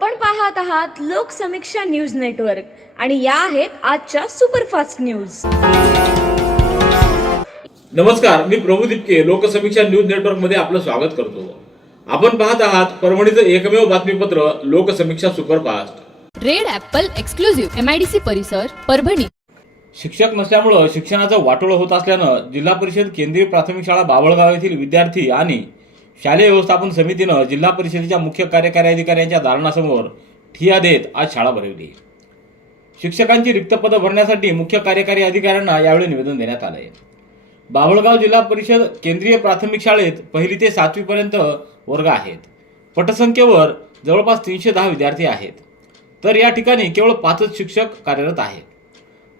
आपण पाहत आहात लोकसमीक्षा न्यूज नेटवर्क आणि या आहेत आजच्या सुपरफास्ट न्यूज. नमस्कार मी प्रभू दिपके लोकसमीक्षा न्यूज नेटवर्कमध्ये आपलं स्वागत करतो. आपण पाहत आहात परभणीचं एकमेव बातमीपत्र Loksamiksha superfast. Red Apple exclusive MIDC परिसर परभणी. शिक्षक नसल्यामुळं शिक्षणाचं वाटोळं होत असल्यानं जिल्हा परिषद केंद्रीय प्राथमिक शाळा बाभळगाव येथील विद्यार्थी आणि शालेय व्यवस्थापन समितीनं जिल्हा परिषदेच्या मुख्य कार्यकारी अधिकाऱ्यांच्या दालनासमोर ठिया देत आज शाळा भरवली. शिक्षकांची रिक्त पदं भरण्यासाठी मुख्य कार्यकारी अधिकाऱ्यांना यावेळी निवेदन देण्यात आलंय. बाभळगाव जिल्हा परिषद केंद्रीय प्राथमिक शाळेत पहिली ते सातवीपर्यंत वर्ग आहेत. पटसंख्येवर जवळपास तीनशे दहा विद्यार्थी आहेत. तर या ठिकाणी केवळ पाचच शिक्षक कार्यरत आहेत.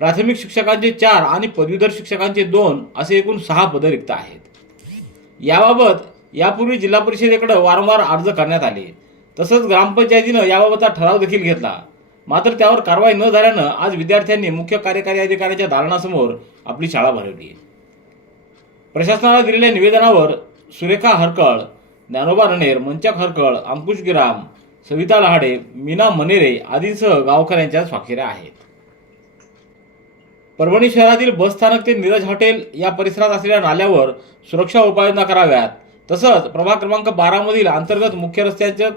प्राथमिक शिक्षकांचे चार आणि पदवीधर शिक्षकांचे दोन असे एकूण सहा पदं रिक्त आहेत. याबाबत यापूर्वी जिल्हा परिषदेकडे वारंवार अर्ज करण्यात आले. तसंच ग्रामपंचायतीनं याबाबतचा ठराव देखील घेतला. मात्र त्यावर कारवाई न झाल्यानं आज विद्यार्थ्यांनी मुख्य कार्यकारी अधिकाऱ्याच्या दालनासमोर आपली शाळा भरवली. प्रशासनाला दिलेल्या निवेदनावर सुरेखा हरकळ ज्ञानोबा रणेर मंचक हरकळ अंकुश गिराम सविता लहाडे मीना मनेरे आदींसह गावकऱ्यांच्या स्वाक्षऱ्या आहेत. परभणी शहरातील बसस्थानक ते नीरज हॉटेल या परिसरात असलेल्या नाल्यावर सुरक्षा उपाययोजना कराव्यात. तसंच प्रभाग क्रमांक बारामधील अंतर्गत मुख्य रस्त्याचं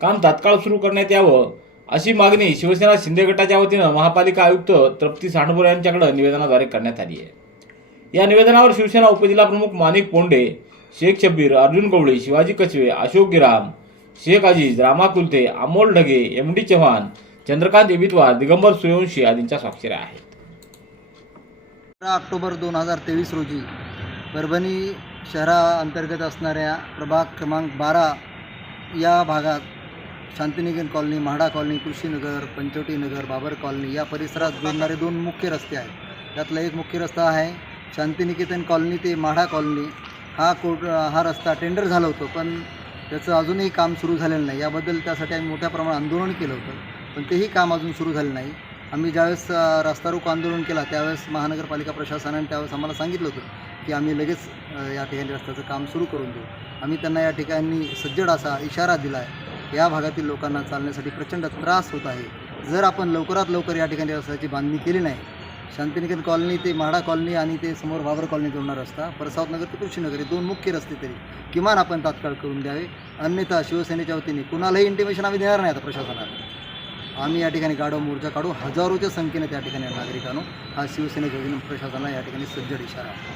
काम तात्काळ सुरू करण्यात यावं अशी मागणी शिवसेना शिंदे गटाच्या वतीनं महापालिका आयुक्त तृप्ती सांडबोर यांच्याकडे निवेदनाद्वारे करण्यात आली आहे. या निवेदनावर शिवसेना उपजिल्हाप्रमुख माणिक पोंडे शेख शब्बीर अर्जुन गवळी शिवाजी कचवे अशोक गिराम शेख अजीज रामा कुलते अमोल ढगे एम डी चव्हाण चंद्रकांत एबितवार दिगंबर सूर्यवंशी आदींच्या स्वाक्षऱ्या आहेत. अकरा ऑक्टोबर दोन हजार तेवीस रोजी परभणी शहराअंतर्गत असणाऱ्या प्रभाग क्रमांक बारा या भागात Shantiniketan colony MHADA colony Krushinagar Panchavatinagar Babar colony या परिसरात जोडणारे दोन मुख्य रस्ते आहेत. त्यातला एक मुख्य रस्ता आहे शांतिनिकेतन कॉलनी ते म्हाडा कॉलनी. हा कोट हा रस्ता टेंडर झाला होतो पण त्याचं अजूनही काम सुरू झालेलं नाही. याबद्दल त्यासाठी आम्ही मोठ्या प्रमाणात आंदोलन केलं होतं पण तेही काम अजून सुरू झालं नाही. आम्ही ज्यावेळेस रस्ता रोको आंदोलन केला त्यावेळेस महानगरपालिका प्रशासनाने त्यावेळेस आम्हाला सांगितलं होतं की आम्ही लगेच या ठिकाणी रस्त्याचं काम सुरू करून देऊ. आम्ही त्यांना या ठिकाणी सज्जड असा इशारा दिला आहे या भागातील लोकांना चालण्यासाठी प्रचंड त्रास होत आहे. जर आपण लवकरात लवकर या ठिकाणी रस्त्याची बांधणी केली नाही शांतिनिकेतन कॉलनी ते म्हाडा कॉलनी आणि ते समोर बाबर कॉलनी जोडणार रस्ता परसावतनगर ते कृषीनगर हे दोन मुख्य रस्ते तरी किमान आपण तात्काळ करून द्यावे. अन्यथा शिवसेनेच्या वतीने कुणालाही इंटिमेशन आम्ही देणार नाही आता प्रशासनाला. आम्ही या ठिकाणी गाडो मोर्चा काढू हजारोच्या संख्येने त्या ठिकाणी नागरिकांनो हा शिवसेनेच्या वतीने प्रशासनाला या ठिकाणी सज्जड इशारा. आहे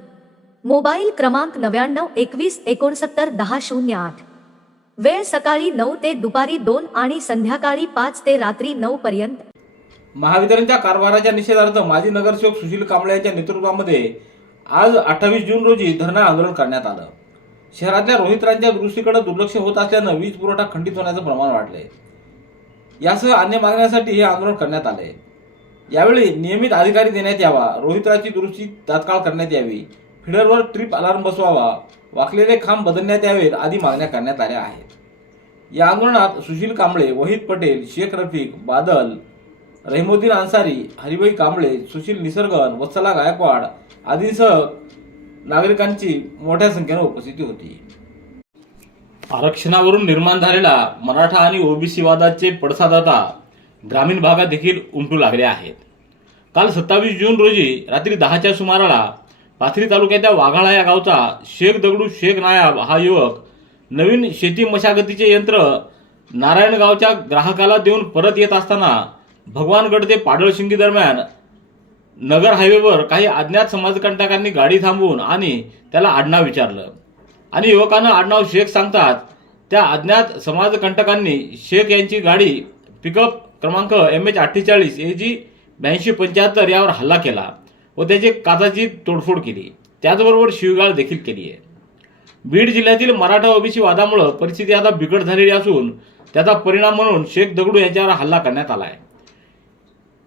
मोबाईल क्रमांक नव्याण्णव एकवीस एकोणसत्तर दहा शून्य आठ. वेळ सकाळी नऊ ते दुपारी दोन आणि संध्याकाळी पाच ते रात्री नऊ पर्यंत. महावितरणच्या कारभाराच्या निषेधार्थ माजी नगरसेवक सुशील कांबळे यांच्या नेतृत्वामध्ये आज अठ्ठावीस जून रोजी धरणं आंदोलन करण्यात आलं. शहरातल्या रोहित्रांच्या दुरुस्तीकडे दुर्लक्ष होत असल्यानं वीज पुरवठा खंडित होण्याचं प्रमाण वाढले यासह अन्य मागण्यासाठी हे आंदोलन करण्यात आले यावेळी नियमित अधिकारी देण्यात यावा रोहित्राची दुरुस्ती तात्काळ करण्यात यावी फिडरवर ट्रिप अलार्म बसवावा वाकलेले खांब बदलण्यात यावेत आदी मागण्या करण्यात आल्या आहेत. या आंदोलनात सुशील कांबळे वहीद पटेल शेख रफीक बादल रहिमुद्दीन अन्सारी हरिभाई कांबळे सुशील निसर्गन वत्सला गायकवाड आदींसह नागरिकांची मोठ्या संख्येने उपस्थिती होती. आरक्षणावरून निर्माण झालेला मराठा आणि ओबीसी वादाचे पडसाद आता ग्रामीण भागात देखील उमटू लागले आहेत. काल सत्तावीस जून रोजी रात्री दहाच्या सुमाराला पाथरी तालुक्याच्या वाघाळा या गावचा शेख दगडू शेख नायाब हा युवक नवीन शेती मशागतीचे यंत्र नारायणगावच्या ग्राहकाला देऊन परत येत असताना भगवानगड ते पाडळशिंगी दरम्यान नगर हायवेवर काही अज्ञात समाजकंटकांनी गाडी थांबवून आणि त्याला आडनाव विचारलं. आणि युवकानं आडनाव शेख सांगतात त्या अज्ञात समाजकंटकांनी शेख यांची गाडी पिकअप क्रमांक एम एच अठ्ठेचाळीस ए जी ब्याऐंशी पंच्याहत्तर यावर हल्ला केला. व त्याची काचाची तोडफोड केली. त्याचबरोबर शिवगाळ देखील केली आहे. बीड जिल्ह्यातील मराठा ओबीसी वादामुळे परिस्थिती आता बिकट झालेली असून त्याचा परिणाम म्हणून शेख दगडू यांच्यावर हल्ला करण्यात आला आहे.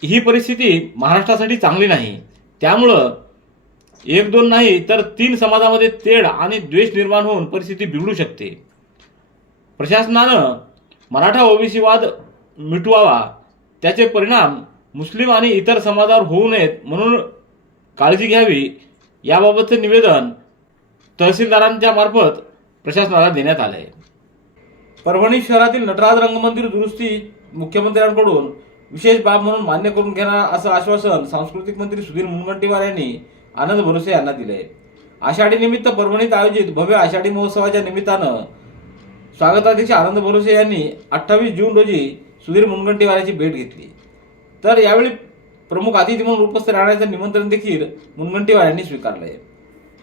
ही परिस्थिती महाराष्ट्रासाठी चांगली नाही. त्यामुळं एक दोन नाही तर तीन समाजामध्ये तेढ आणि द्वेष निर्माण होऊन परिस्थिती बिघडू शकते. प्रशासनानं मराठा ओबीसी वाद मिटवावा. त्याचे परिणाम मुस्लिम आणि इतर समाजावर होऊ नयेत म्हणून काळजी घ्यावी. याबाबतचे निवेदन तहसीलदारांच्या मार्फत प्रशासनाला देण्यात आले. आहे परभणी शहरातील नटराज रंगमंदिर दुरुस्ती मुख्यमंत्र्यांकडून विशेष बाब म्हणून मान्य करून घेणार असं आश्वासन सांस्कृतिक मंत्री सुधीर मुनगंटीवार यांनी आनंद भरोसे यांना दिले. आषाढी निमित्त परभणीत आयोजित भव्य आषाढी महोत्सवाच्या निमित्तानं स्वागताध्यक्ष आनंद भरोसे यांनी अठ्ठावीस जून रोजी सुधीर मुनगंटीवार यांची भेट घेतली. तर यावेळी प्रमुख अतिथी म्हणून उपस्थित राहण्याचं निमंत्रण देखील मुनगंटीवार यांनी स्वीकारलं आहे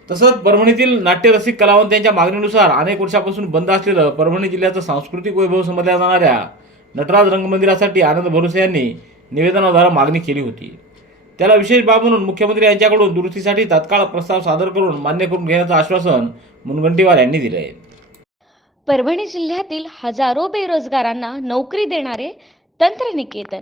तसंच परभणीतील नाट्यरसिक कलावंत यांच्या मागणीनुसार अनेक वर्षापासून बंद असलेलं परभणी जिल्ह्याचं सांस्कृतिक वैभव समजल्या जाणाऱ्या नटराज रंगमंदिरासाठी आनंद भरोसे यांनी निवेदनाद्वारे मागणी केली होती. त्याला विशेष बाब म्हणून मुख्यमंत्री यांच्याकडून दुरुस्तीसाठी तात्काळ प्रस्ताव सादर करून मान्य करून घेण्याचं आश्वासन मुनगंटीवार यांनी दिलं आहे परभणी जिल्ह्यातील हजारो बेरोजगारांना नोकरी देणारे तंत्रनिकेतन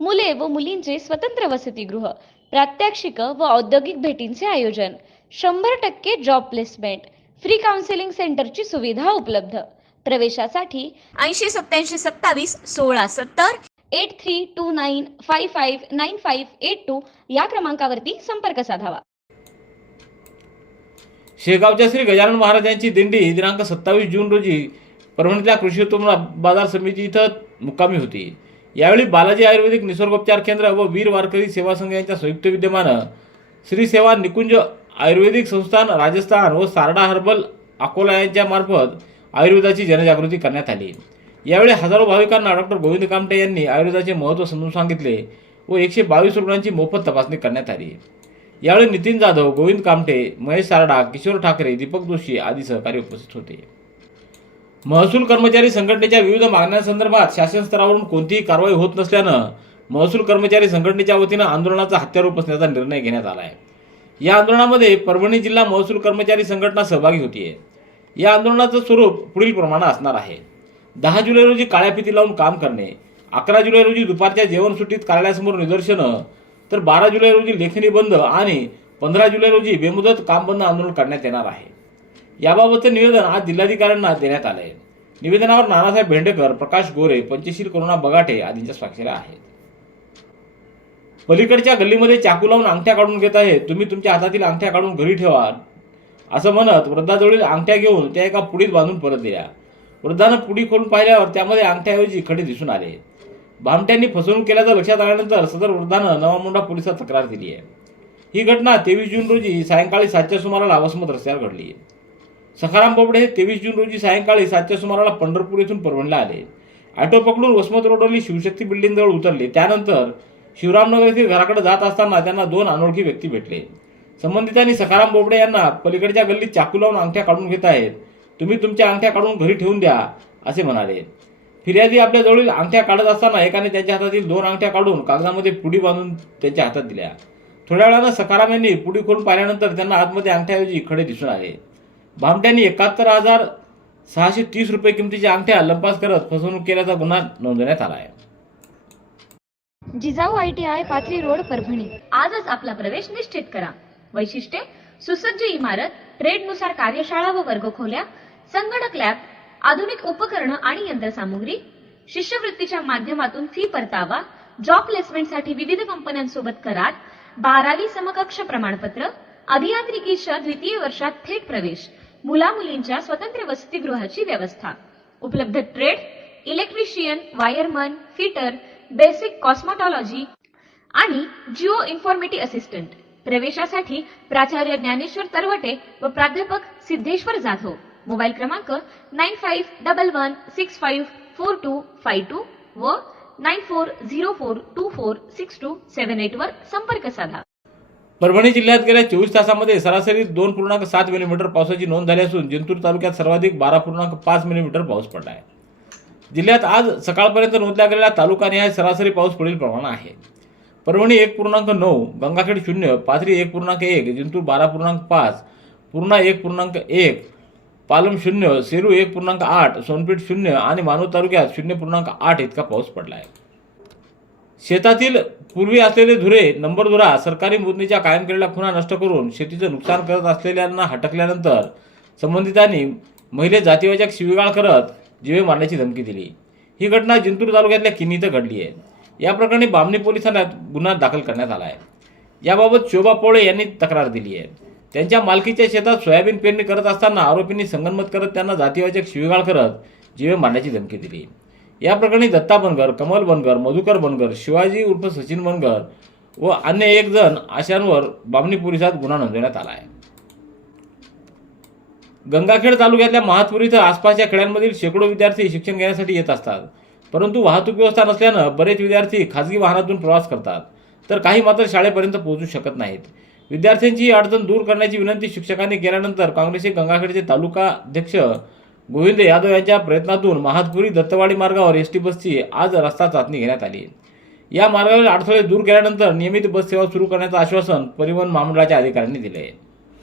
मुले व मुलींचे स्वतंत्र वसतिगृह प्रात्यक्षिक व औद्योगिक भेटींचे आयोजन शंभर टक्के जॉब प्लेसमेंट फ्री काउन्सिलिंग सेंटरची सुविधा उपलब्ध. प्रवेशासाठी ऐंशी सत्याऐंशी सत्तावीस सोळा सत्तर eight three two nine five five nine five eight two या क्रमांकावरती संपर्क साधावा. शेगावच्या श्री गजानन महाराजांची दिंडी दिनांक सत्तावीस जून रोजी परभणीतल्या कृषी उत्पन्न बाजार समिती इथं मुक्कामी होती. यावेळी बालाजी आयुर्वेदिक निसर्गोपचार केंद्र व वीर वारकरी सेवा संघ यांच्या संयुक्त विद्यमानं श्री सेवा निकुंज आयुर्वेदिक संस्थान राजस्थान व सारडा हर्बल अकोला यांच्या मार्फत आयुर्वेदाची जनजागृती करण्यात आली. यावेळी हजारो भाविकांना डॉक्टर गोविंद कामटे यांनी आयुर्वेदाचे महत्त्व समजून सांगितले व एकशे बावीस रुग्णांची मोफत तपासणी करण्यात आली. यावेळी नितीन जाधव गोविंद कामटे महेश सारडा किशोर ठाकरे दीपक जोशी आदी सहकारी उपस्थित होते. महसूल कर्मचारी संघटनेच्या विविध मागण्यांसंदर्भात शासन स्तरावरून कोणतीही कारवाई होत नसल्यानं महसूल कर्मचारी संघटनेच्या वतीनं आंदोलनाचा हत्यार उपसण्याचा निर्णय घेण्यात आला आहे. या आंदोलनामध्ये परभणी जिल्हा महसूल कर्मचारी संघटना सहभागी होतीये. या आंदोलनाचं स्वरूप पुढील प्रमाणे असणार आहे. दहा जुलै रोजी काळ्या फिती लावून काम करणे अकरा जुलै रोजी दुपारच्या जेवण सुट्टीत कार्यालयासमोर निदर्शनं तर बारा जुलै रोजी लेखणी बंद आणि पंधरा जुलै रोजी बेमुदत काम बंद आंदोलन करण्यात येणार आहे. याबाबतचं निवेदन आज जिल्हाधिकाऱ्यांना देण्यात आलं आहे निवेदनावर नानासाहेब भेंडेकर प्रकाश गोरे पंचशील करुणा बगाटे आदींच्या स्वाक्षऱ्या आहेत. पलीकडच्या गल्लीमध्ये चाकू लावून अंगठ्या काढून घेत आहे. तुम्ही तुमच्या हातातील अंगठ्या काढून घरी ठेवा. असं म्हणत वृद्धाजवळील अंगठ्या घेऊन त्या एका पुडीत बांधून परत दिल्या. वृद्धानं पुडी खोलून पाहिल्यावर त्यामध्ये अंगठ्याऐवजी खडे दिसून आले. भामट्यांनी फसवणूक केल्याचं लक्षात आल्यानंतर सदर वृद्धानं नवामुंडा पोलिसात तक्रार दिली आहे ही घटना तेवीस जून रोजी सायंकाळी सातच्या सुमाराला वसमत रस्त्यावर घडली सखाराम बोबडे हे तेवीस जून रोजी सायंकाळी सातच्या सुमाराला पंढरपूर येथून परभणीला आले. ऑटो पकडून वसमत रोडवरली शिवशक्ती बिल्डिंगजवळ उतरले. त्यानंतर शिवरामनगर येथील घराकडे जात असताना त्यांना दोन अनोळखी व्यक्ती भेटले. संबंधितांनी सखाराम बोबडे यांना पलीकडच्या गल्लीत चाकू लावून अंगठ्या काढून घेत आहेत. तुम्ही तुमच्या अंगठ्या काढून घरी ठेवून द्या असे म्हणाले. फिर्यादी आपल्याजवळील अंगठ्या काढत असताना एकाने त्यांच्या हातातील दोन अंगठ्या काढून कागदामध्ये पुडी बांधून त्यांच्या हातात दिल्या. थोड्या वेळानं सखाराम यांनी पुडी खोलून पाहिल्यानंतर त्यांना आतमध्ये अंगठ्याऐवजी खडे दिसून आले. भामट्यांनी एकाहत्तर हजार सहाशे तीस रुपये किमतीच्या अंगठ्या लंपास करत फसवणूक केल्याचा गुन्हा नोंदवण्यात आला आहे. Jijau I T I Pathri road Parbhani. आजच आपला प्रवेश निश्चित करा. वैशिष्ट्ये सुसज्ज इमारत ट्रेडनुसार कार्यशाळा व वर्गखोल्या संगणक लॅब आधुनिक उपकरणं आणि यंत्रसामुग्री शिष्यवृत्तीच्या माध्यमातून फी परतावा जॉब प्लेसमेंटसाठी विविध कंपन्यांसोबत करार बारावी समकक्ष प्रमाणपत्र अभियांत्रिकीच्या द्वितीय वर्षात थेट प्रवेश मुला मुलींच्या स्वतंत्र वसतिगृहाची व्यवस्था. उपलब्ध trade electrician wireman fitter basic cosmetology आणि जिओ इन्फॉर्मेटी असिस्टंट. प्रवेशासाठी प्राचार्य ज्ञानेश्वर तरवटे व प्राध्यापक सिद्धेश्वर जाधव. मोबाईल क्रमांक nine five double one six five four two five two व nine four zero four two four six two seven eight वर संपर्क साधा परभणी जिल्ह्यात गेल्या चोवीस तासामध्ये सरासरी दोन पूर्णांक सात मिलीमीटर पावसाची नोंद झाली असून जिंतूर तालुक्यात सर्वाधिक बारा पूर्णांक पाच मिलीमीटर पाऊस पडला आहे. जिल्ह्यात आज सकाळपर्यंत नोंदल्या गेलेल्या तालुकानिहाय सरासरी पाऊस पुढील प्रमाण आहे. परभणी एक पूर्णांक नऊ गंगाखेड शून्य पाथरी एक पूर्णांक एक जिंतूर बारा पूर्णांक पाच पूर्णा एक पूर्णांक एक पालम शून्य सेलू एक पूर्णांक आठ सोनपेठ शून्य आणि मानव तालुक्यात शून्य पूर्णांक आठ इतका पाऊस पडला आहे. शेतातील पूर्वी असलेले धुरे नंबरधुरा सरकारी मुदनीच्या कायम केलेल्या खुणा नष्ट करून शेतीचं नुकसान करत असलेल्यांना हटकल्यानंतर संबंधितांनी महिले जातीवाचक शिवीगाळ करत जीवे मारण्याची धमकी दिली. ही घटना जिंतूर तालुक्यातल्या किन्नी इथं घडली आहे. या प्रकरणी बामणी पोलिसांना गुन्हा दाखल करण्यात आला आहे. याबाबत शोभा पोळे यांनी तक्रार दिली आहे. त्यांच्या मालकीच्या शेतात सोयाबीन पेरणी करत असताना आरोपींनी संगनमत करत त्यांना जातीवाचक शिवीगाळ करत जीवे मारण्याची धमकी दिली. या प्रकरणी दत्ता बनगर कमल बनगर मधुकर बनगर शिवाजी उर्फ सचिन बनगर व अन्य एक जण अशांवर बामणी पोलिसात गुन्हा नोंदवण्यात आला आहे. गंगाखेड तालुक्यातल्या महातपूर इथं आसपासच्या खेड्यांमधील शेकडो विद्यार्थी शिक्षण घेण्यासाठी येत असतात. परंतु वाहतूक व्यवस्था नसल्यानं बरेच विद्यार्थी खाजगी वाहनातून प्रवास करतात तर काही मात्र शाळेपर्यंत पोहोचू शकत नाहीत. विद्यार्थ्यांची ही अडचण दूर करण्याची विनंती शिक्षकांनी केल्यानंतर काँग्रेसचे गंगाखेडचे तालुका अध्यक्ष गोविंद यादव यांच्या प्रयत्नातून महातपुरी दत्तवाडी मार्गावर एस टी बसची आज रस्ता चाचणी घेण्यात आली. या मार्गावरील अडथळे दूर केल्यानंतर नियमित बस सेवा सुरू करण्याचं आश्वासन परिवहन महामंडळाच्या अधिकाऱ्यांनी दिले.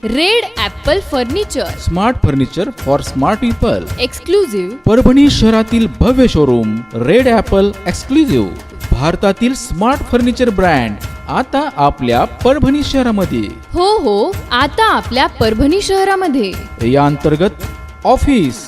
Red apple furniture. Smart furniture for smart people. Exclusive Parbhani शहरातील भव्य शोरूम रेड ॲपल एक्सक्लुझिव्ह भारतातील स्मार्ट फर्निचर ब्रँड आता आपल्या परभणी शहरामध्ये. हो हो आता आपल्या परभणी शहरामध्ये. या अंतर्गत ऑफिस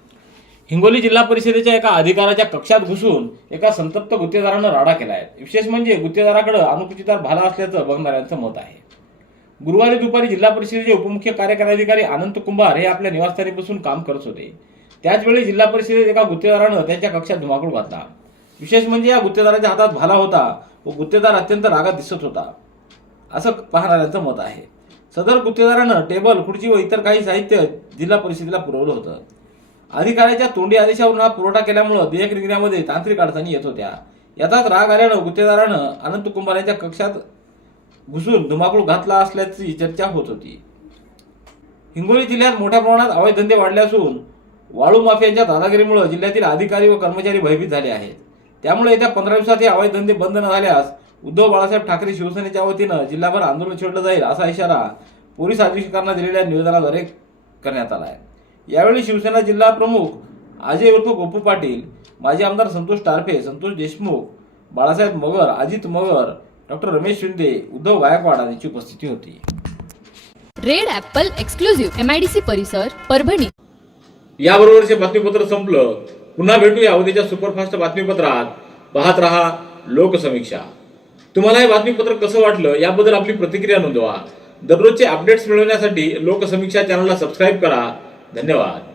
हिंगोली जिल्हा परिषदेच्या एका अधिकाऱ्याच्या कक्षात घुसून एका संतप्त गुत्तेदारानं राडा केला आहे. विशेष म्हणजे गुत्तेदाराकडे अनुकृतीदार भाला असल्याचं बघणाऱ्यांचं मत आहे. गुरुवारी दुपारी जिल्हा परिषदेचे उपमुख्य कार्यकारी अनंत कुंभार हे आपल्या निवासस्थानी बसून काम करत होते. त्याचवेळी जिल्हा परिषदेत एका गुत्तेदारानं त्यांच्या कक्षात धुमाकूळ घातला. विशेष म्हणजे या गुत्तेदाराच्या हातात भाला होता व गुत्तेदार अत्यंत रागात दिसत होता असं पाहणाऱ्यांचं मत आहे. सदर गुत्तेदारानं टेबल खुर्ची व इतर काही साहित्य जिल्हा परिषदेला पुरवलं होतं. अधिकाऱ्याच्या तोंडी आदेशावरून हा पुरवठा केल्यामुळं देयक निघण्यामध्ये तांत्रिक अडचणी येत होत्या. याचाच राग आल्यानं गुत्तेदारानं अनंत कुंभार यांच्या कक्षात घुसून धुमाकूळ घातला असल्याची चर्चा होत होती. हिंगोली जिल्ह्यात मोठ्या प्रमाणात अवैध धंदे वाढले असून वाळू माफियांच्या दादागिरीमुळे जिल्ह्यातील अधिकारी व कर्मचारी भयभीत झाले आहेत. त्यामुळे येत्या पंधरा दिवसात हे अवैध धंदे बंद न झाल्यास उद्धव बाळासाहेब ठाकरे शिवसेनेच्या वतीनं जिल्हाभर आंदोलन छेडलं जाईल असा इशारा पोलीस अधीक्षकांना दिलेल्या निवेदनाद्वारे करण्यात आला आहे. यावेळी शिवसेना जिल्हा प्रमुख अजय उर्फ गोपू पाटील माजी आमदार संतोष टारफे संतोष देशमुख बाळासाहेब मगर अजित मगर डॉक्टर रमेश शिंदे उद्धव गायकवाड यांची उपस्थिती होती. Red Apple exclusive M I D C Parbhani Parbhani. याबरोबरचे बातमीपत्र संपलं. पुन्हा भेटूया उद्याच्या सुपरफास्ट बातमीपत्रात. पाहत रहा लोकसमीक्षा. तुम्हाला हे बातमीपत्र कसं वाटलं याबद्दल आपली प्रतिक्रिया नोंदवा. दररोजचे अपडेट्स मिळवण्यासाठी लोकसमीक्षा चॅनलला सबस्क्राईब करा. धन्यवाद.